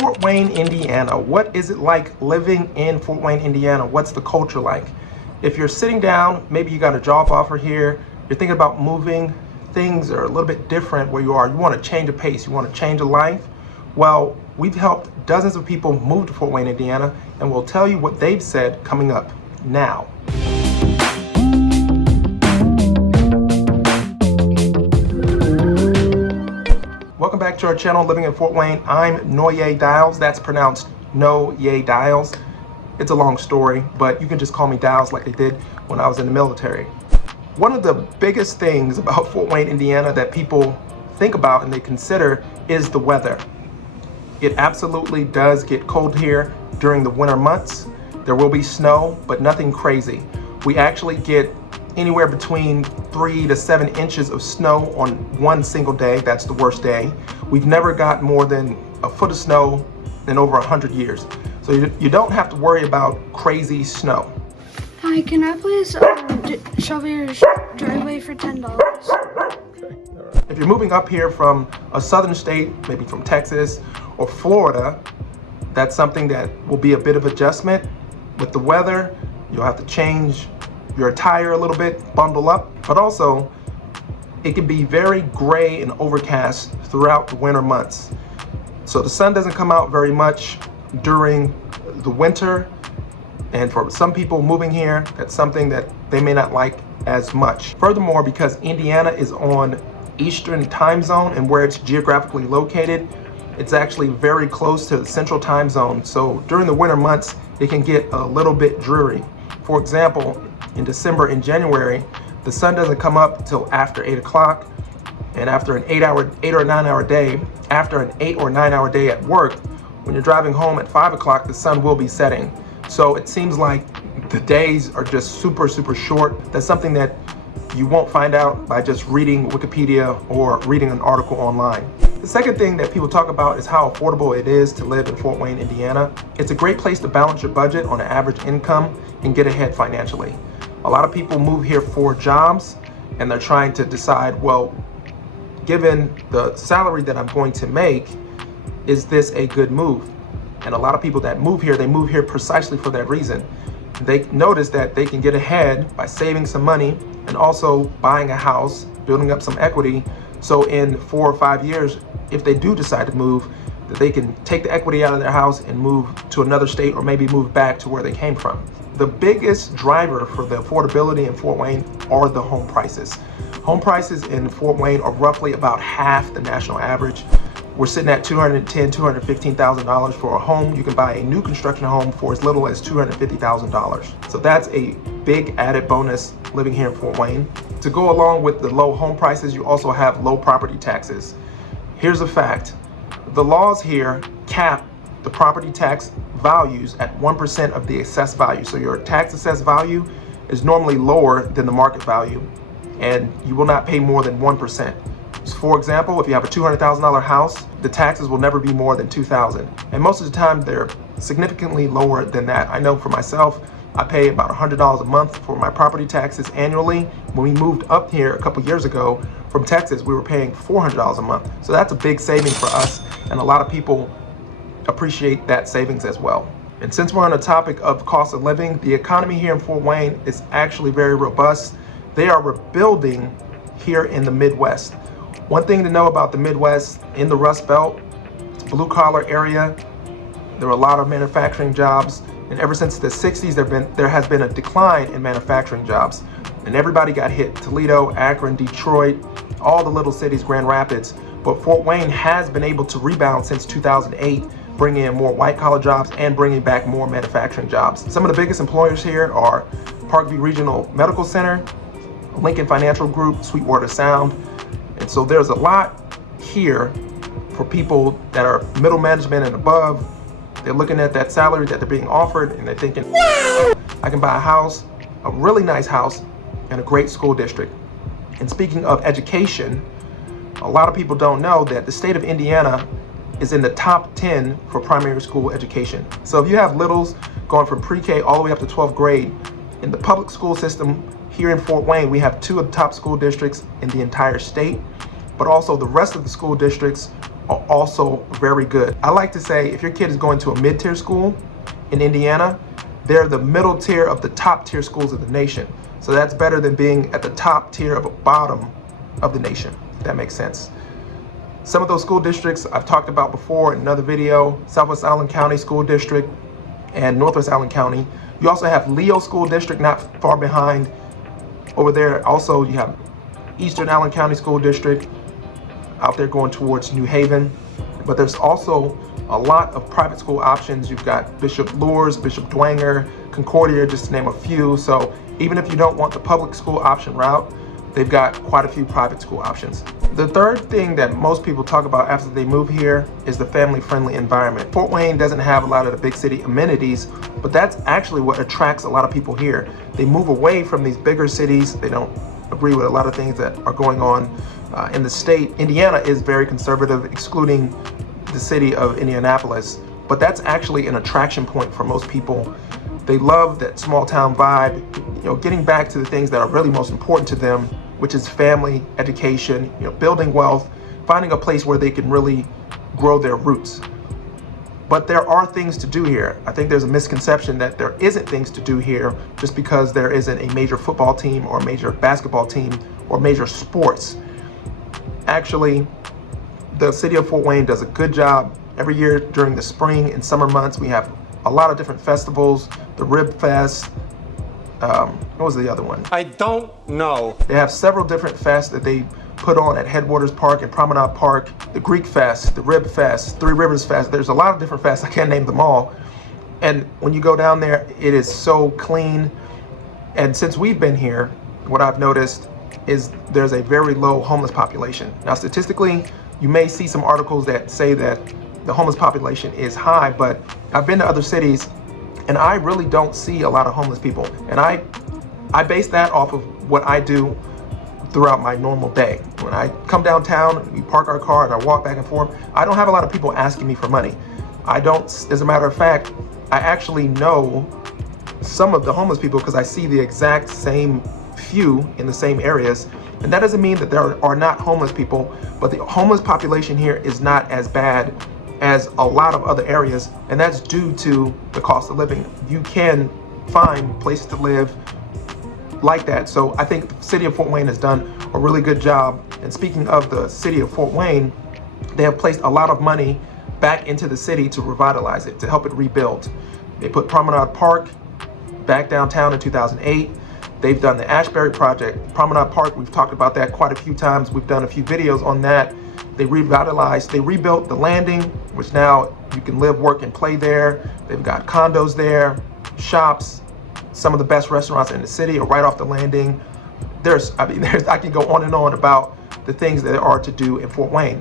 Fort Wayne, Indiana. What is it like living in Fort Wayne, Indiana? What's the culture like? If you're sitting down, maybe you got a job offer here, you're thinking about moving, things are a little bit different where you are. You want to change a pace, you want to change a life. Well, we've helped dozens of people move to Fort Wayne, Indiana, and we'll tell you what they've said coming up now. Welcome back to our channel, Living in Fort Wayne. I'm Noye Dials. That's pronounced No-Ye Dials. It's a long story, but you can just call me Dials like they did when I was in the military. One of the biggest things about Fort Wayne, Indiana that people think about and they consider is the weather. It absolutely does get cold here during the winter months. There will be snow, but nothing crazy. We actually get anywhere between 3 to 7 inches of snow on one single day. That's the worst day. We've never got more than a foot of snow in over 100 years. So you don't have to worry about crazy snow. Hi, can I please shovel your driveway for $10? Okay. All right. If you're moving up here from a southern state, maybe from Texas or Florida, that's something that will be a bit of adjustment. With the weather, you'll have to change your attire a little bit, bundle up, but also it can be very gray and overcast throughout the winter months. So the sun doesn't come out very much during the winter, and for some people moving here, that's something that they may not like as much. Furthermore, because Indiana is on Eastern time zone and where it's geographically located, it's actually very close to the Central time zone. So during the winter months, it can get a little bit dreary. For example, in December and January, the sun doesn't come up till after 8 o'clock, and after an 8 or 9 hour day, after an 8 or 9 hour day at work, when you're driving home at 5 o'clock, the sun will be setting. So it seems like the days are just super short. That's something that you won't find out by just reading Wikipedia or reading an article online. The second thing that people talk about is how affordable it is to live in Fort Wayne, Indiana. It's a great place to balance your budget on an average income and get ahead financially. A lot of people move here for jobs and they're trying to decide, well, given the salary that I'm going to make, is this a good move? And a lot of people that move here, they move here precisely for that reason. They notice that they can get ahead by saving some money and also buying a house, building up some equity. So in 4 or 5 years, if they do decide to move, that they can take the equity out of their house and move to another state or maybe move back to where they came from. The biggest driver for the affordability in Fort Wayne are the home prices. Home prices in Fort Wayne are roughly about half the national average. We're sitting at $210,000, $215,000 for a home. You can buy a new construction home for as little as $250,000. So that's a big added bonus living here in Fort Wayne. To go along with the low home prices, you also have low property taxes. Here's a fact. The laws here cap the property tax values at 1% of the assessed value. So your tax assessed value is normally lower than the market value, and you will not pay more than 1%. So for example, if you have a $200,000 house, the taxes will never be more than $2,000. And most of the time they're significantly lower than that. I know for myself, I pay about $100 a month for my property taxes annually. When we moved up here a couple years ago from Texas, we were paying $400 a month. So that's a big saving for us, and a lot of people appreciate that savings as well. And since we're on the topic of cost of living, the economy here in Fort Wayne is actually very robust. They are rebuilding here in the Midwest. One thing to know about the Midwest, in the Rust Belt, it's a blue collar area. There are a lot of manufacturing jobs, and ever since the 60s, there has been a decline in manufacturing jobs, and everybody got hit. Toledo, Akron, Detroit, all the little cities, Grand Rapids. But Fort Wayne has been able to rebound since 2008, bringing in more white collar jobs and bringing back more manufacturing jobs. Some of the biggest employers here are Parkview Regional Medical Center, Lincoln Financial Group, Sweetwater Sound. And so there's a lot here for people that are middle management and above. They're looking at that salary that they're being offered and they're thinking, wow, I can buy a house, a really nice house, in a great school district. And speaking of education, a lot of people don't know that the state of Indiana is in the top 10 for primary school education. So if you have littles going from pre-K all the way up to 12th grade, in the public school system here in Fort Wayne, we have 2 of the top school districts in the entire state, but also the rest of the school districts are also very good. I like to say if your kid is going to a mid-tier school in Indiana, they're the middle tier of the top tier schools of the nation. So that's better than being at the top tier of a bottom of the nation, if that makes sense. Some of those school districts I've talked about before in another video: Southwest Allen County School District and Northwest Allen County. You also have Leo School District not far behind. Over there also you have Eastern Allen County School District out there going towards New Haven. But there's also a lot of private school options. You've got Bishop Luers, Bishop Dwenger, Concordia, just to name a few. So even if you don't want the public school option route, they've got quite a few private school options. The third thing that most people talk about after they move here is the family-friendly environment. Fort Wayne doesn't have a lot of the big city amenities, but that's actually what attracts a lot of people here. They move away from these bigger cities. They don't agree with a lot of things that are going on in the state. Indiana is very conservative, excluding the city of Indianapolis, but that's actually an attraction point for most people. They love that small town vibe, getting back to the things that are really most important to them, which is family, education, building wealth, finding a place where they can really grow their roots. But there are things to do here. I think there's a misconception that there isn't things to do here just because there isn't a major football team or a major basketball team or major sports. Actually, the city of Fort Wayne does a good job. Every year during the spring and summer months, we have a lot of different festivals. The Rib Fest, what was the other one? I don't know. They have several different fests that they put on at Headwaters Park and Promenade Park. The Greek Fest, the Rib Fest, Three Rivers Fest. There's a lot of different fests. I can't name them all. And when you go down there, it is so clean. And since we've been here, what I've noticed is there's a very low homeless population. Now, statistically, you may see some articles that say that the homeless population is high, but I've been to other cities and I really don't see a lot of homeless people. And I base that off of what I do throughout my normal day. When I come downtown, we park our car and I walk back and forth, I don't have a lot of people asking me for money. I don't, as a matter of fact, I actually know some of the homeless people because I see the exact same few in the same areas. And that doesn't mean that there are not homeless people, but the homeless population here is not as bad as a lot of other areas, and that's due to the cost of living. You can find places to live like that. So I think the city of Fort Wayne has done a really good job. And speaking of the city of Fort Wayne, they have placed a lot of money back into the city to revitalize it, to help it rebuild. They put Promenade Park back downtown in 2008. They've done the Ashbury project. Promenade Park, we've talked about that quite a few times. We've done a few videos on that. They revitalized, they rebuilt the landing, which now you can live, work, and play there. They've got condos there, shops. Some of the best restaurants in the city are right off the landing. I can go on and on about the things that there are to do in Fort Wayne.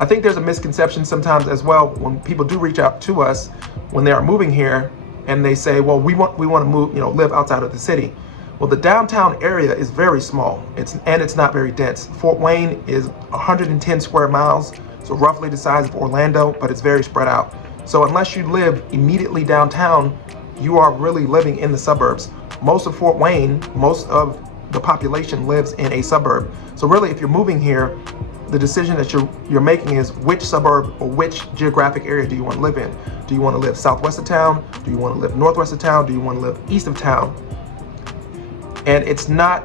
I think there's a misconception sometimes as well when people do reach out to us when they are moving here and they say, well, we want to move, live outside of the city. Well, the downtown area is very small. It's not very dense. Fort Wayne is 110 square miles, so roughly the size of Orlando, but it's very spread out. So unless you live immediately downtown, you are really living in the suburbs. Most of Fort Wayne, most of the population lives in a suburb. So really, if you're moving here, the decision that you're making is which suburb or which geographic area do you want to live in? Do you want to live southwest of town? Do you want to live northwest of town? Do you want to live east of town? And it's not,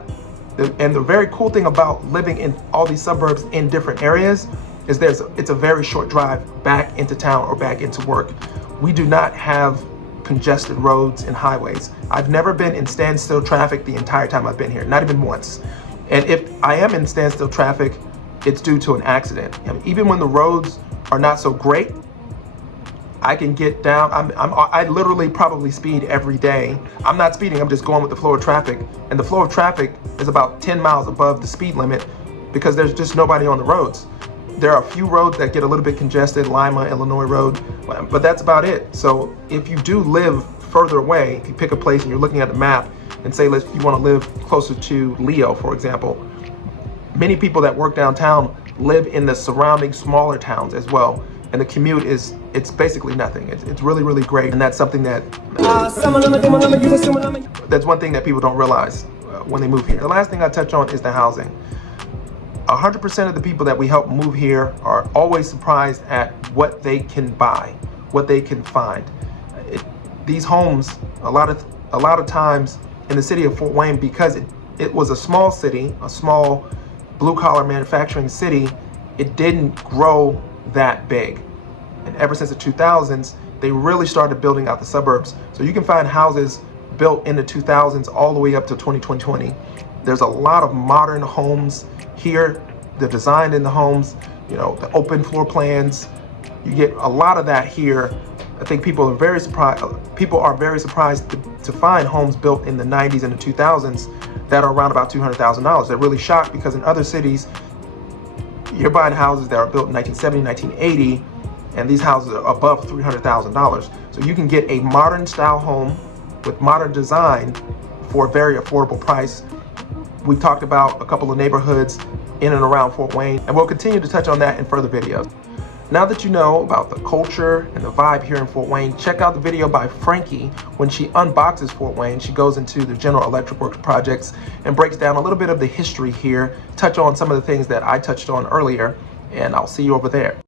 and the very cool thing about living in all these suburbs in different areas is it's a very short drive back into town or back into work. We do not have congested roads and highways. I've never been in standstill traffic the entire time I've been here, not even once. And if I am in standstill traffic, it's due to an accident. Even when the roads are not so great, I can get down. I literally probably speed every day. I'm not speeding, I'm just going with the flow of traffic. And the flow of traffic is about 10 miles above the speed limit because there's just nobody on the roads. There are a few roads that get a little bit congested, Lima, Illinois Road, but that's about it. So if you do live further away, if you pick a place and you're looking at the map and say, you want to live closer to Leo, for example, many people that work downtown live in the surrounding smaller towns as well. And the commute it's basically nothing. It's really, really great. And that's something that's one thing that people don't realize when they move here. The last thing I touch on is the housing. 100% of the people that we help move here are always surprised at what they can buy, what they can find. These homes, a lot of times in the city of Fort Wayne, because it was a small city, a small blue-collar manufacturing city, it didn't grow that big. And ever since the 2000s, they really started building out the suburbs. So you can find houses built in the 2000s all the way up to 2020. There's a lot of modern homes here. The design in the homes, you know, the open floor plans, you get a lot of that here. I think people are very surprised to find homes built in the 90s and the 2000s that are around about $200,000. They're really shocked because in other cities, you're buying houses that are built in 1970, 1980, and these houses are above $300,000. So you can get a modern style home with modern design for a very affordable price. We've talked about a couple of neighborhoods in and around Fort Wayne, and we'll continue to touch on that in further videos. Now that you know about the culture and the vibe here in Fort Wayne, check out the video by Frankie when she unboxes Fort Wayne. She goes into the General Electric Works projects and breaks down a little bit of the history here, touch on some of the things that I touched on earlier, and I'll see you over there.